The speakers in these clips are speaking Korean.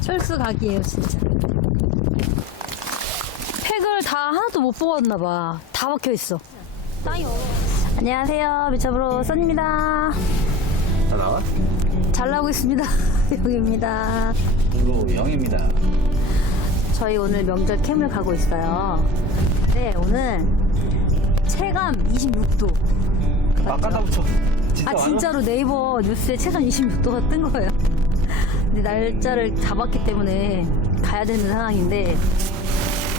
철수 각이에요 진짜. 팩을 다 하나도 못 뽑았나봐. 다 박혀있어. 땅이 얼어. 안녕하세요, 미쳐브로 썬입니다. 다 나와? 잘 나오고 있습니다. 영입니다. 브로 영입니다. 저희 오늘 명절 캠을 가고 있어요. 네, 오늘 체감 26도. 막 갖다 붙여. 진짜 많아? 진짜로 네이버 뉴스에 체감 26도가 뜬 거예요. 근데 날짜를 잡았기 때문에 가야 되는 상황인데,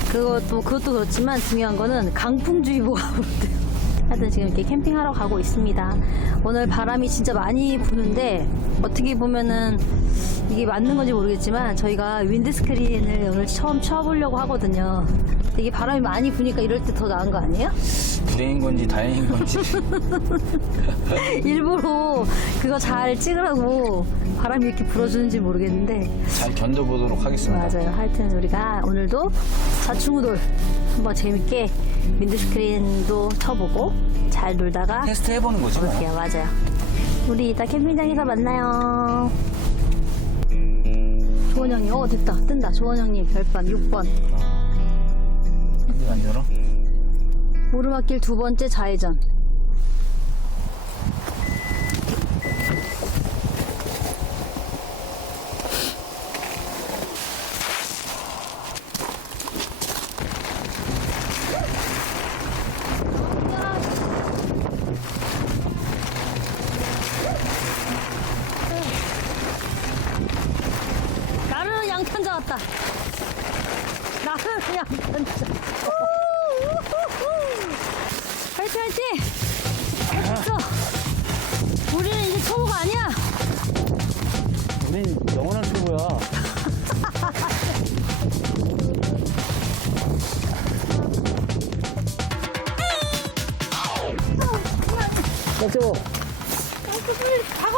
그것도 그렇지만 중요한 거는 강풍주의보가 부르대요. 하여튼 지금 이렇게 캠핑하러 가고 있습니다. 오늘 바람이 진짜 많이 부는데, 어떻게 보면은 이게 맞는 건지 모르겠지만 저희가 윈드스크린을 오늘 처음 쳐보려고 하거든요. 이게 바람이 많이 부니까 이럴 때 더 나은 거 아니에요? 불행인 건지 다행인 건지. 일부러 그거 잘 찍으라고 바람이 이렇게 불어주는지 모르겠는데. 잘 견뎌보도록 하겠습니다. 맞아요. 하여튼 우리가 오늘도 좌충우돌 한번 재밌게 윈드스크린도 쳐보고 잘 놀다가 테스트 해보는 거지 뭐. 볼게요. 맞아요. 우리 이따 캠핑장에서 만나요. 조원 형님, 됐다. 뜬다. 조원 형님 별밤 6번. 안 열어? 오르막길 두 번째 좌회전. 나는 양편자 같다. 나는 양편자. 화이팅 화이팅! 됐어. 우리는 이제 초보가 아니야. 우린 영원한 초보야. 짝초. 가고.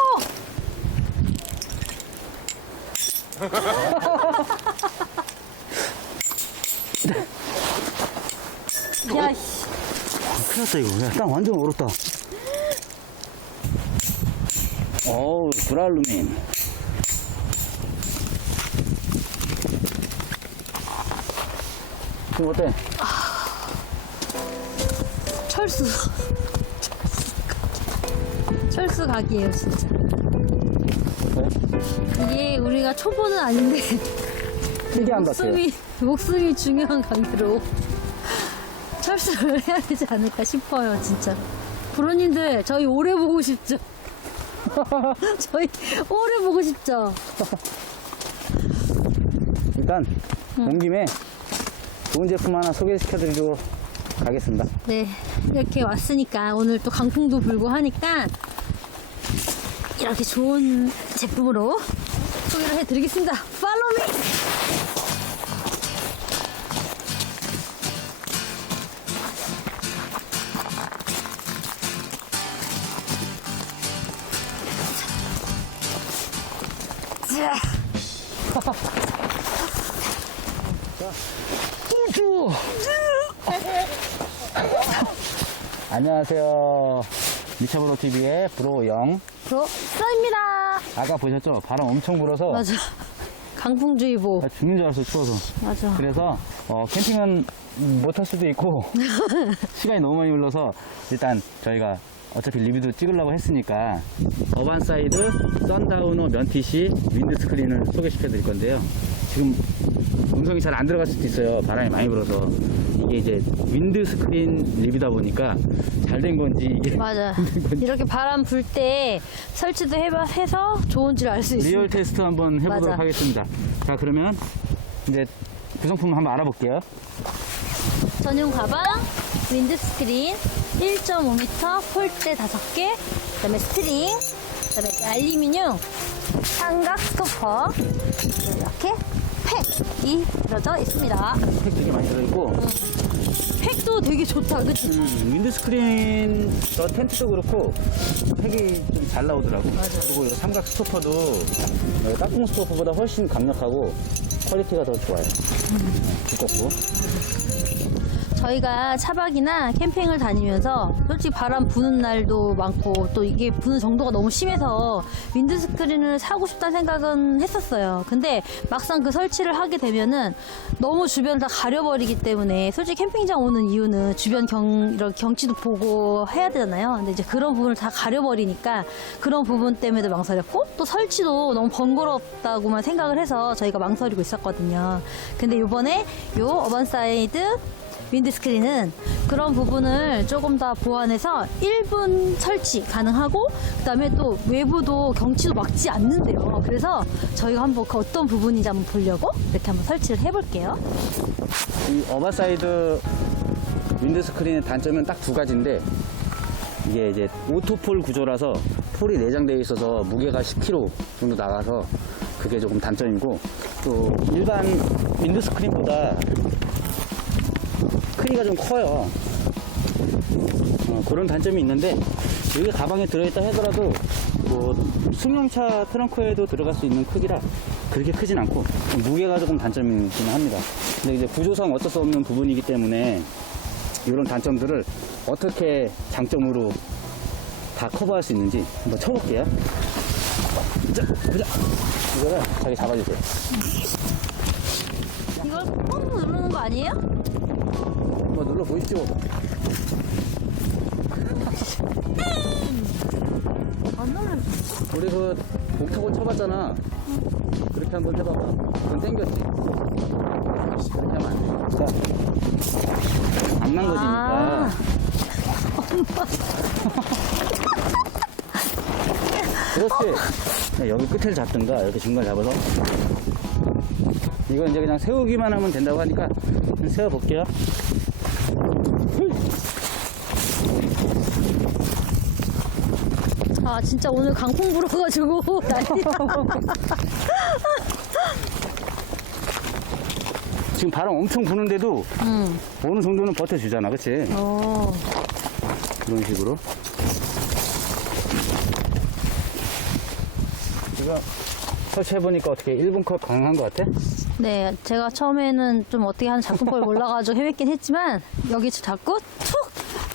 야, 씨. 큰일 났다 이거. 야, 땅 완전 얼었다. 어우, 브랄루민. 지금 어때? 철수. 철수 각이에요, 진짜. 이게 우리가 초보는 아닌데. 특이한 것 같아요. 목숨이 중요한 관계로 철수를 해야 되지 않을까 싶어요, 진짜. 부모님들, 저희 오래 보고 싶죠? 저희 오래 보고 싶죠? 일단 온 김에 좋은 제품 하나 소개시켜드리도록 가겠습니다. 네, 이렇게 왔으니까 오늘 또 강풍도 불고 하니까 이렇게 좋은 제품으로 소개를 해드리겠습니다. Follow me! 자. 안녕하세요. 미쳐브로 TV의 브로영. 써입니다. 아까 보셨죠? 바람 엄청 불어서 맞아. 강풍주의보. 죽는 줄 알았어, 추워서. 맞아. 그래서 캠핑은 못할 수도 있고 시간이 너무 많이 흘러서 일단 저희가 어차피 리뷰도 찍으려고 했으니까 어반사이드 썬다우너 면티시 윈드스크린을 소개시켜 드릴 건데요. 지금 음성이 잘 안 들어갈 수도 있어요. 바람이 많이 불어서. 이게 이제 윈드스크린 리뷰다 보니까 잘 된 건지 이게 맞아. 이렇게 바람 불 때 설치도 해서 좋은지를 알 수 있어요. 리얼 테스트 한번 해보도록 맞아. 하겠습니다. 자, 그러면 이제 구성품 한번 알아볼게요. 전용 가방, 윈드스크린, 1.5m, 폴대 5개, 그 다음에 스트링, 그 다음에 알루미늄, 삼각 스토퍼, 이렇게 팩이 들어져 있습니다. 팩 되게 많이 들어있고 팩도 되게 좋다, 그치? 윈드스크린 저 텐트도 그렇고 팩이 좀 잘 나오더라고. 맞아. 그리고 이 삼각 스토퍼도 땅콩 스토퍼보다 훨씬 강력하고 퀄리티가 더 좋아요. 두껍고. 저희가 차박이나 캠핑을 다니면서 솔직히 바람 부는 날도 많고 또 이게 부는 정도가 너무 심해서 윈드스크린을 사고 싶다는 생각은 했었어요. 근데 막상 그 설치를 하게 되면은 너무 주변을 다 가려버리기 때문에 솔직히 캠핑장 오는 이유는 주변 이런 경치도 보고 해야 되잖아요. 근데 이제 그런 부분을 다 가려버리니까 그런 부분 때문에도 망설였고 또 설치도 너무 번거롭다고만 생각을 해서 저희가 망설이고 있었거든요. 근데 이번에 요 어반사이드 윈드스크린은 그런 부분을 조금 더 보완해서 1분 설치 가능하고 그 다음에 또 외부도 경치도 막지 않는데요. 그래서 저희가 한번 그 어떤 부분인지 한번 보려고 이렇게 한번 설치를 해볼게요. 이 어바사이드 윈드스크린의 단점은 딱 두 가지인데 이게 이제 오토폴 구조라서 폴이 내장되어 있어서 무게가 10kg 정도 나가서 그게 조금 단점이고 또 일반 윈드스크린보다 크기가 좀 커요. 그런 단점이 있는데 여기 가방에 들어있다 하더라도 뭐 승용차 트렁크에도 들어갈 수 있는 크기라 그렇게 크진 않고 무게가 조금 단점이긴 합니다. 근데 이제 구조상 어쩔 수 없는 부분이기 때문에 이런 단점들을 어떻게 장점으로 다 커버할 수 있는지 한번 쳐볼게요. 자, 보자. 이거를 자기 잡아주세요. 이걸 꾹 누르는 거 아니에요? 한번 눌러 보십시오. 안 눌러요. 우리 그 목타고 쳐봤잖아. 그렇게 한번 해봐봐. 그건 땡겼지. 그렇게 하면 안 돼. 자, 안 망가지니까. 그렇지. 여기 끝을 잡든가 이렇게 중간 잡아서. 이건 이제 그냥 세우기만 하면 된다고 하니까 그냥 세워볼게요. 아 진짜 오늘 강풍 불어가지고 난리다. 지금 바람 엄청 부는데도 어느 정도는 버텨주잖아, 그치? 그런 식으로. 이거 설치해보니까 어떻게 1분 컷 가능한 것 같아? 네, 제가 처음에는 좀 어떻게 하는 작동법을 몰라가지고 헤맸긴 했지만 여기 잡고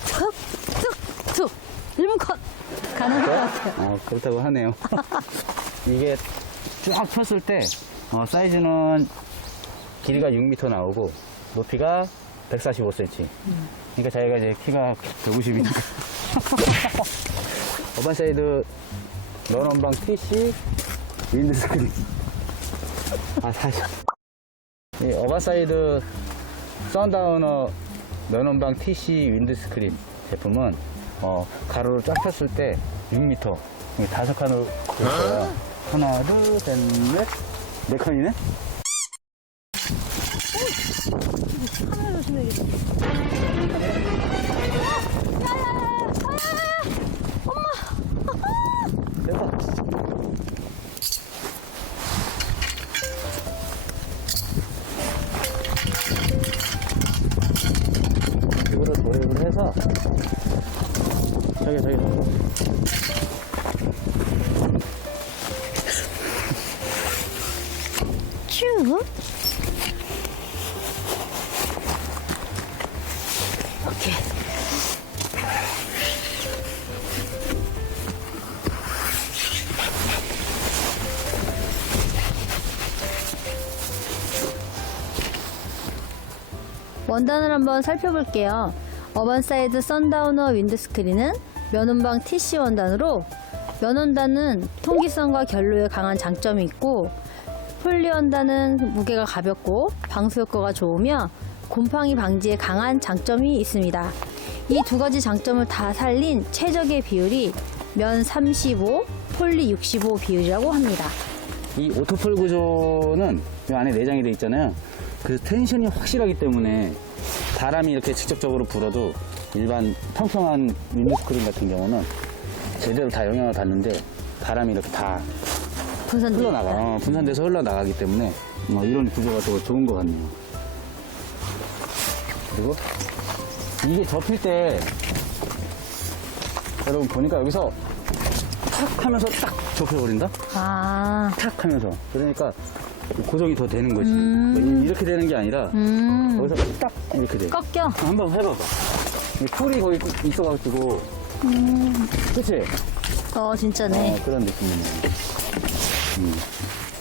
툭툭툭툭 1분 컷 가능한 것 같아요. 그렇다고 하네요. 이게 쫙 폈을 때 사이즈는 길이가 6m 나오고 높이가 145cm. 그러니까 자기가 이제 키가 150이니까. 어반사이드 런원방 TC 윈드스크린. 사실 이 어바사이드 썬다우너 면원방 TC 윈드스크린 제품은 가로로 쫙 폈을 때 6m 5칸으로 있어요. 하나 둘 셋 넷 4칸이네. 카메라 조심해야겠다. 대박. 이거를 도입을 해서 저기 쭉. 오케이. 원단을 한번 살펴볼게요. 어반사이드 썬다우너 윈드스크린은 면원방 TC 원단으로 면원단은 통기성과 결로에 강한 장점이 있고 폴리 원단은 무게가 가볍고 방수 효과가 좋으며 곰팡이 방지에 강한 장점이 있습니다. 이 두 가지 장점을 다 살린 최적의 비율이 면 35, 폴리 65 비율이라고 합니다. 이 오토폴 구조는 이 안에 내장이 되어 있잖아요. 그래서 텐션이 확실하기 때문에 바람이 이렇게 직접적으로 불어도 일반 평평한 윈드스크린 같은 경우는 제대로 다 영향을 받는데 바람이 이렇게 다 흘러나가, 분산돼서 흘러나가기 때문에 이런 구조가 더 좋은 것 같네요. 그리고 이게 접힐 때 여러분 보니까 여기서 탁 하면서 딱 접혀버린다? 탁 하면서. 그러니까 고정이 더 되는 거지. 이렇게 되는 게 아니라 여기서 딱 이렇게 돼. 꺾여. 한번 해봐봐. 이 폴이 거기 있어가지고. 그치? 진짜네. 그런 느낌이네.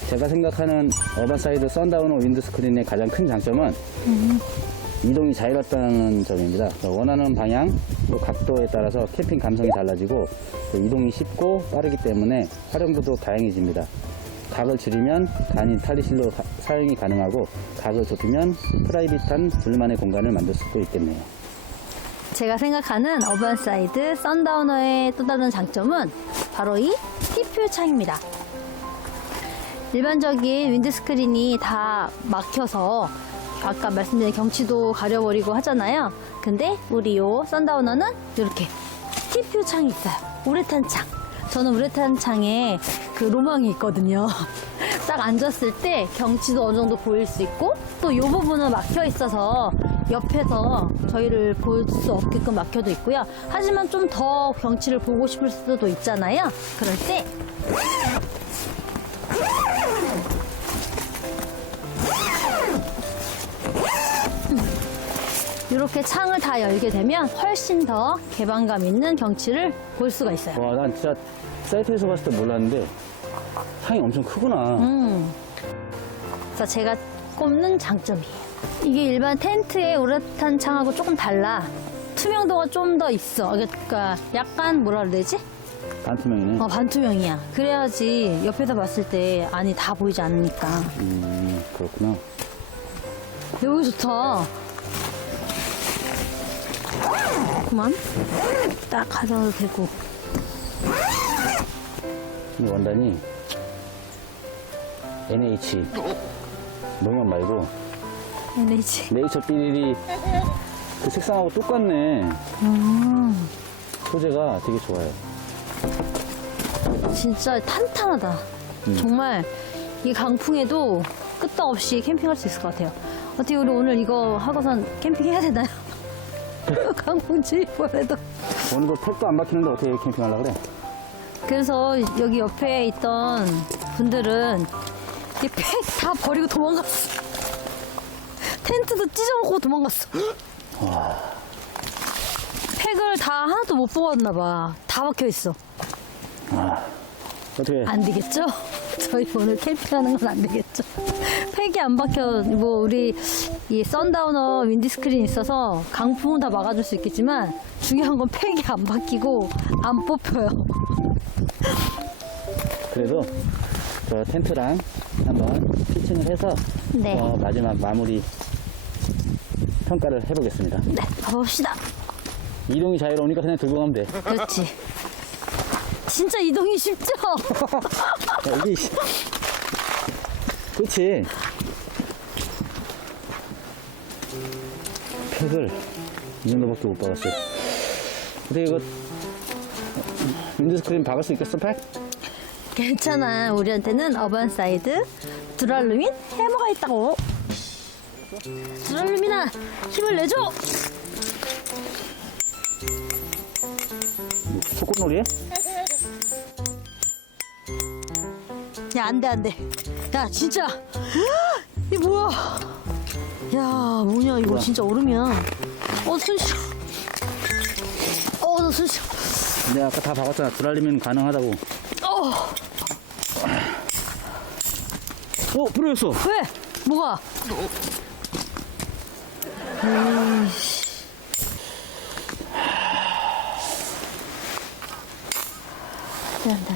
제가 생각하는 어반사이드 썬다우너 윈드스크린의 가장 큰 장점은 이동이 자유롭다는 점입니다. 원하는 방향, 또 각도에 따라서 캠핑 감성이 달라지고 또 이동이 쉽고 빠르기 때문에 활용도도 다양해집니다. 각을 줄이면 단위 탈의실로 사용이 가능하고 각을 좁히면 프라이빗한 둘만의 공간을 만들 수도 있겠네요. 제가 생각하는 어반사이드 썬다우너의 또 다른 장점은 바로 이 티표 창입니다. 일반적인 윈드스크린이 다 막혀서 아까 말씀드린 경치도 가려버리고 하잖아요. 근데 우리 요 썬다우너는 이렇게 티표 창이 있어요. 우레탄 창. 저는 우레탄 창에 그 로망이 있거든요. 딱 앉았을 때 경치도 어느 정도 보일 수 있고 또 이 부분은 막혀 있어서 옆에서 저희를 볼 수 없게끔 막혀도 있고요. 하지만 좀 더 경치를 보고 싶을 수도 있잖아요. 그럴 때 이렇게 창을 다 열게 되면 훨씬 더 개방감 있는 경치를 볼 수가 있어요. 와, 난 진짜 사이트에서 봤을 때 몰랐는데 창이 엄청 크구나. 그래서 제가 꼽는 장점이에요. 이게 일반 텐트의 우레탄 창하고 조금 달라. 투명도가 좀 더 있어. 그러니까 약간 뭐라 그래야 되지? 반투명이네. 반투명이야. 그래야지 옆에서 봤을 때 안이 다 보이지 않으니까. 그렇구나. 여기 좋다. 그만. 딱 가져도 되고. 이 원단이 NH 농협 말고 NH. 네이처 삐리리 그 색상하고 똑같네. 소재가 되게 좋아요. 진짜 탄탄하다. 정말 이 강풍에도 끄떡없이 캠핑할 수 있을 것 같아요. 어떻게 우리 오늘 이거 하고선 캠핑해야 되나요? 강풍주의보에도. 오늘도 택도 안 막히는데 어떻게 캠핑하려고 그래? 그래서 여기 옆에 있던 분들은 이 팩 다 버리고 도망갔어. 텐트도 찢어먹고 도망갔어. 팩을 다 하나도 못 뽑았나 봐. 다 박혀 있어. 어떻게? 안 되겠죠? 저희 오늘 캠핑하는 건 안 되겠죠? 팩이 안 박혀. 뭐 우리 이 썬다우너 윈디스크린 있어서 강풍은 다 막아줄 수 있겠지만 중요한 건 팩이 안 박히고 안 뽑혀요. 그래도 저 텐트랑 한번 피칭을 해서 네. 마지막 마무리 평가를 해보겠습니다. 네, 가봅시다. 이동이 자유로우니까 그냥 들고 가면 돼. 그렇지. 진짜 이동이 쉽죠? 여기 그렇지. 팩을 이 정도밖에 못 박았어요. 근데 이거 윈드스크린 박을 수 있겠어, 팩? 괜찮아. 우리한테는 어반사이드 드랄루민 해머가 있다고. 드랄루민아, 힘을 내줘! 소꿉놀이에? 야, 안 돼, 안 돼. 야, 진짜. 이게 뭐야? 야, 뭐냐, 이거 뭐야? 진짜 얼음이야. 손 시려. 나 손 시려. 내가 아까 다 박았잖아. 드랄리면 가능하다고. 부러졌어. 왜? 뭐가? 에이씨. 안 돼.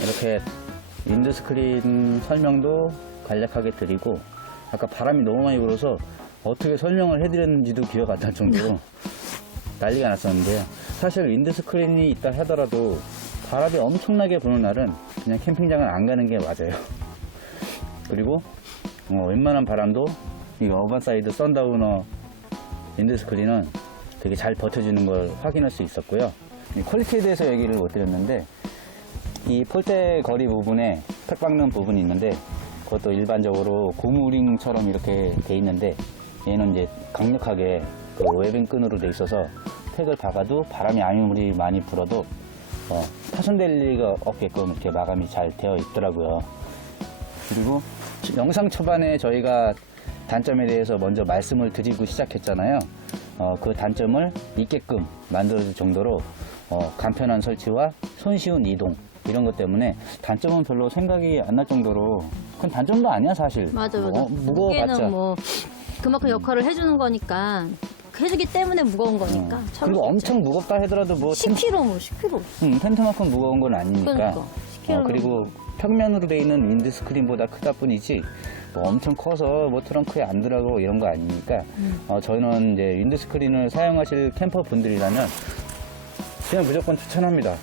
이렇게 윈드스크린 설명도 간략하게 드리고 아까 바람이 너무 많이 불어서 어떻게 설명을 해드렸는지도 기억 안 날 정도로 난리가 났었는데요. 사실 윈드스크린이 있다 하더라도 바람이 엄청나게 부는 날은 그냥 캠핑장을 안 가는 게 맞아요. 그리고 웬만한 바람도 이 어반사이드 썬다우너 윈드스크린은 되게 잘 버텨주는 걸 확인할 수 있었고요. 이 퀄리티에 대해서 얘기를 못 드렸는데 이 폴대 거리 부분에 팩 박는 부분이 있는데 그것도 일반적으로 고무링처럼 이렇게 돼 있는데 얘는 이제 강력하게 그 웨빙 끈으로 돼 있어서 팩을 박아도 바람이 아무리 많이 불어도 파손될 리가 없게끔 이렇게 마감이 잘 되어 있더라고요. 그리고 영상 초반에 저희가 단점에 대해서 먼저 말씀을 드리고 시작했잖아요. 그 단점을 있게끔 만들어줄 정도로 간편한 설치와 손쉬운 이동 이런 것 때문에 단점은 별로 생각이 안 날 정도로 그건 단점도 아니야 사실. 맞아. 무거워봤자. 무게는 뭐 그만큼 역할을 해주는 거니까 해주기 때문에 무거운 거니까. 그리고 엄청 무겁다 하더라도 뭐 10kg 뭐 10kg. 텐트만큼 무거운 건 아니니까. 그러니까 10kg. 그리고 평면으로 돼 있는 윈드스크린보다 크다 뿐이지 뭐 엄청 커서 뭐 트렁크에 안 들어가고 이런 거 아니니까 저는 이제 윈드스크린을 사용하실 캠퍼 분들이라면 그냥 무조건 추천합니다.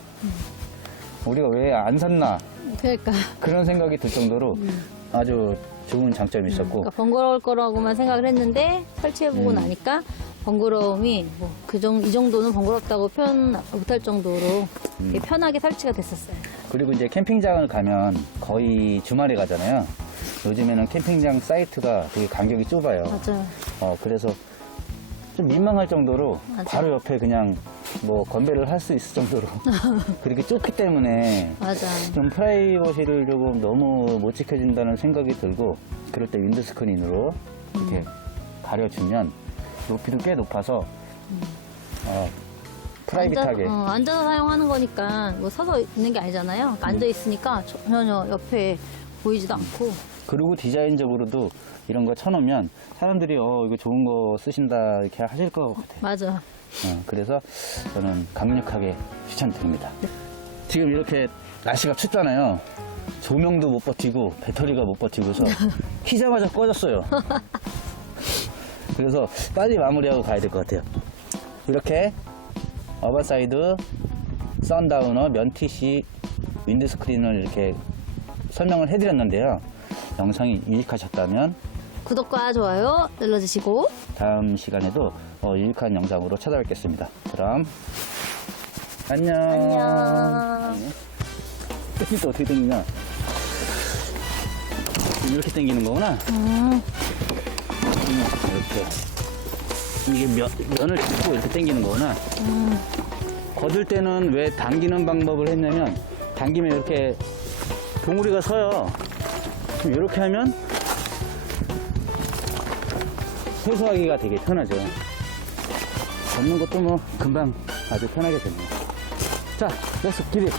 우리가 왜 안 샀나 그러니까. 그런 생각이 들 정도로 아주 좋은 장점이 있었고 그러니까 번거로울 거라고만 생각을 했는데 설치해보고 나니까 번거로움이 뭐 이 정도는 번거롭다고 표현 못할 정도로 되게 편하게 설치가 됐었어요. 그리고 이제 캠핑장을 가면 거의 주말에 가잖아요. 요즘에는 캠핑장 사이트가 되게 간격이 좁아요. 맞아요. 그래서 좀 민망할 정도로 맞아. 바로 옆에 그냥 뭐 건배를 할 수 있을 정도로 그렇게 좁기 때문에 맞아. 좀 프라이버시를 조금 너무 못 지켜준다는 생각이 들고 그럴 때 윈드스크린으로 이렇게 가려주면 높이도 꽤 높아서 프라이빗하게 앉아서 사용하는 거니까 뭐 서서 있는 게 아니잖아요. 앉아 있으니까 전혀 옆에 보이지도 않고. 그리고 디자인적으로도 이런 거 쳐놓으면 사람들이 이거 좋은 거 쓰신다 이렇게 하실 것 같아요. 맞아. 그래서 저는 강력하게 추천드립니다. 지금 이렇게 날씨가 춥잖아요. 조명도 못 버티고 배터리가 못 버티고서 키자마자 꺼졌어요. 그래서 빨리 마무리하고 가야 될 것 같아요. 이렇게 어바사이드 선다우너 면티시 윈드스크린을 이렇게 설명을 해드렸는데요. 영상이 유익하셨다면 구독과 좋아요 눌러주시고 다음 시간에도 유익한 영상으로 찾아뵙겠습니다. 그럼 안녕. 안녕. 이게 또 어떻게 당기냐? 이렇게 당기는 거구나. 이렇게 이게 면을 잡고 이렇게 당기는 거구나. 거둘 때는 왜 당기는 방법을 했냐면 당기면 이렇게 봉우리가 서요. 그럼 이렇게 하면 회수하기가 되게 편하죠. 걷는 것도 뭐 금방 아주 편하게 됩니다. 자, 렛츠 기릿!